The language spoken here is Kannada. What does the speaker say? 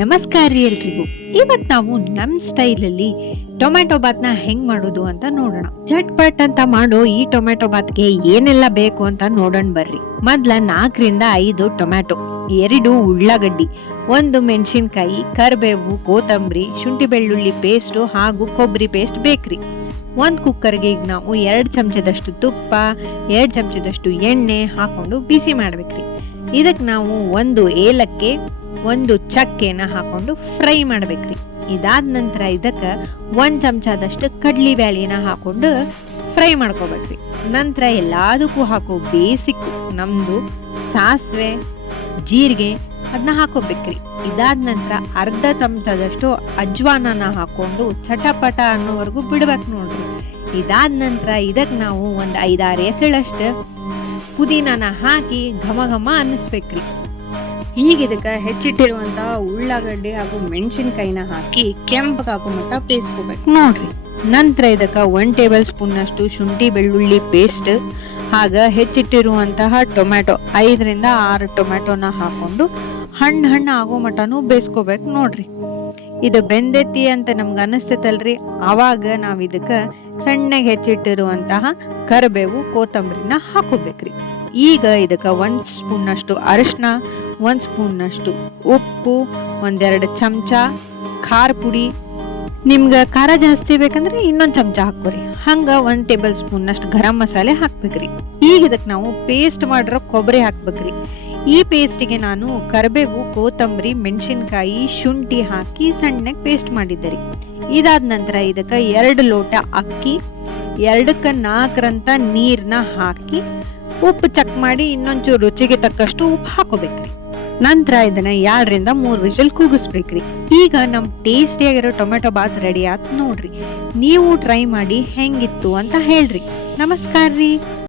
ನಮಸ್ಕಾರ ರೀ ಎಲ್ರಿಗೂ. ಇವತ್ ನಾವು ನಮ್ ಸ್ಟೈಲಲ್ಲಿ ಟೊಮ್ಯಾಟೊ ಬಾತ್ನ ಹೆಂಗ್ ಮಾಡೋದು ಅಂತ ನೋಡೋಣ. ಝಟ್ಪಟ್ ಅಂತ ಮಾಡೋ ಈ ಟೊಮ್ಯಾಟೊ ಬಾತ್ಗೆ ಏನೆಲ್ಲ ಬೇಕು ಅಂತ ನೋಡೋಣ ಬರ್ರಿ. ಮೊದ್ಲ 4-5 ಟೊಮ್ಯಾಟೊ, 2 ಉಳ್ಳಾಗಡ್ಡಿ, 1 ಮೆಣಸಿನ್ಕಾಯಿ, ಕರಿಬೇವು, ಕೊತ್ತಂಬರಿ, ಶುಂಠಿ ಬೆಳ್ಳುಳ್ಳಿ ಪೇಸ್ಟ್ ಹಾಗೂ ಕೊಬ್ಬರಿ ಪೇಸ್ಟ್ ಬೇಕ್ರಿ. 1 ಕುಕ್ಕರ್ಗೆ ಈಗ ನಾವು 2 ಚಮಚದಷ್ಟು ತುಪ್ಪ, 2 ಚಮಚದಷ್ಟು ಎಣ್ಣೆ ಹಾಕೊಂಡು ಬಿಸಿ ಮಾಡ್ಬೇಕ್ರಿ. ಇದಕ್ ನಾವು 1 ಏಲಕ್ಕಿ, 1 ಚಕ್ಕೆನ ಹಾಕೊಂಡು ಫ್ರೈ ಮಾಡ್ಬೇಕ್ರಿ. ಇದಾದ ನಂತರ ಇದಕ್ಕೆ 1 ಚಮಚದಷ್ಟು ಕಡ್ಲಿ ಬ್ಯಾಳಿನ ಹಾಕೊಂಡು ಫ್ರೈ ಮಾಡ್ಕೋಬೇಕ್ರಿ. ನಂತರ ಎಲ್ಲದಕ್ಕೂ ಹಾಕೋ ಬೇಸಿಕ್ ನಮ್ದು ಸಾಸಿವೆ, ಜೀರಿಗೆ ಅದನ್ನ ಹಾಕೋಬೇಕ್ರಿ. ಇದಾದ ನಂತರ ಅರ್ಧ ಚಮಚದಷ್ಟು ಅಜ್ವಾನನ ಹಾಕೊಂಡು ಚಟಪಟ ಅನ್ನೋವರೆಗೂ ಬಿಡ್ಬೇಕು ನೋಡ್ರಿ. ಇದಾದ ನಂತರ ಇದಕ್ಕೆ ನಾವು 5-6 ಎಸಳಷ್ಟು ಪುದೀನಾನ ಹಾಕಿ ಘಮ ಘಮ ಅನ್ನಿಸ್ಬೇಕ್ರಿ. ಈಗ ಇದಕ್ಕೆ ಹೆಚ್ಚಿಟ್ಟಿರುವಂತ ಉಳ್ಳಾಗಡ್ಡಿ ಹಾಗೂ ಮೆಣಸಿನಕಾಯಿನ ಹಾಕಿ ಕೆಂಪಗಾಗೋ ಮಟ್ಟ ಬೇಯಿಸ್ಕೋಬೇಕು ನೋಡ್ರಿ. ನಂತರ ಇದಕ್ಕೆ 1 ಟೇಬಲ್ ಸ್ಪೂನ್ ಅಷ್ಟು ಶುಂಠಿ ಬೆಳ್ಳುಳ್ಳಿ ಪೇಸ್ಟ್ ಹಾಗ ಹೆಚ್ಚಿಟ್ಟಿರುವಂತಹ ಟೊಮ್ಯಾಟೊ 5-6 ಟೊಮ್ಯಾಟೊನ ಹಾಕೊಂಡು ಹಣ್ಣು ಆಗೋ ಮಟನು ಬೇಯಿಸ್ಕೋಬೇಕು ನೋಡ್ರಿ. ಇದು ಬೆಂದೆತ್ತಿ ಅಂತ ನಮ್ಗೆ ಅನಿಸ್ತೈತಲ್ರಿ, ಅವಾಗ ನಾವ್ ಇದಕ್ಕೆ ಸಣ್ಣಗೆ ಹೆಚ್ಚಿಟ್ಟಿರುವಂತಹ ಕರಿಬೇವು, ಕೊತ್ತಂಬರಿನ ಹಾಕೋಬೇಕ್ರಿ. ಈಗ ಇದಕ್ಕೆ 1 ಸ್ಪೂನ್ ಅಷ್ಟು ಅರಿಶಿನ, 1 ಸ್ಪೂನ್ ಅಷ್ಟು ಉಪ್ಪು, 1-2 ಚಮಚ ಖಾರ ಪುಡಿ, ನಿಮ್ಗೆ ಖಾರ ಜಾಸ್ತಿ ಬೇಕಂದ್ರೆ ಇನ್ನೊಂದು ಚಮಚ ಹಾಕೋರಿ. ಹಂಗ 1 ಟೇಬಲ್ ಸ್ಪೂನ್ ಅಷ್ಟು ಗರಂ ಮಸಾಲೆ ಹಾಕ್ಬೇಕ್ರಿ. ಈಗ ಇದಕ್ಕೆ ನಾವು ಪೇಸ್ಟ್ ಮಾಡಿರೋ ಕೊಬ್ಬರಿ ಹಾಕ್ಬೇಕ್ರಿ. ಈ ಪೇಸ್ಟಿಗೆ ನಾನು ಕರಿಬೇವು, ಕೊತ್ತಂಬರಿ, ಮೆಣಸಿನ್ಕಾಯಿ, ಶುಂಠಿ ಹಾಕಿ ಸಣ್ಣಗೆ ಪೇಸ್ಟ್ ಮಾಡಿದ್ದೆ. ಇದಾದ ನಂತರ ಇದಕ್ಕೆ 2 ಲೋಟ ಅಕ್ಕಿ, 2-4 ನೀರ್ನ ಹಾಕಿ ಉಪ್ಪು ಚೆಕ್ ಮಾಡಿ ಇನ್ನೊಂಚೂರು ರುಚಿಗೆ ತಕ್ಕಷ್ಟು ಉಪ್ಪು ಹಾಕೋಬೇಕ್ರಿ. ನಂತರ ಇದನ್ನ 2-3 ವಿಷಲ್ ಕೂಗಿಸ್ಬೇಕ್ರಿ. ಈಗ ನಮ್ ಟೇಸ್ಟಿಯಾಗಿರೋ ಟೊಮೆಟೊ ಬಾತ್ ರೆಡಿ ಆತ್ ನೋಡ್ರಿ. ನೀವು ಟ್ರೈ ಮಾಡಿ ಹೆಂಗಿತ್ತು ಅಂತ ಹೇಳ್ರಿ. ನಮಸ್ಕಾರ ರೀ.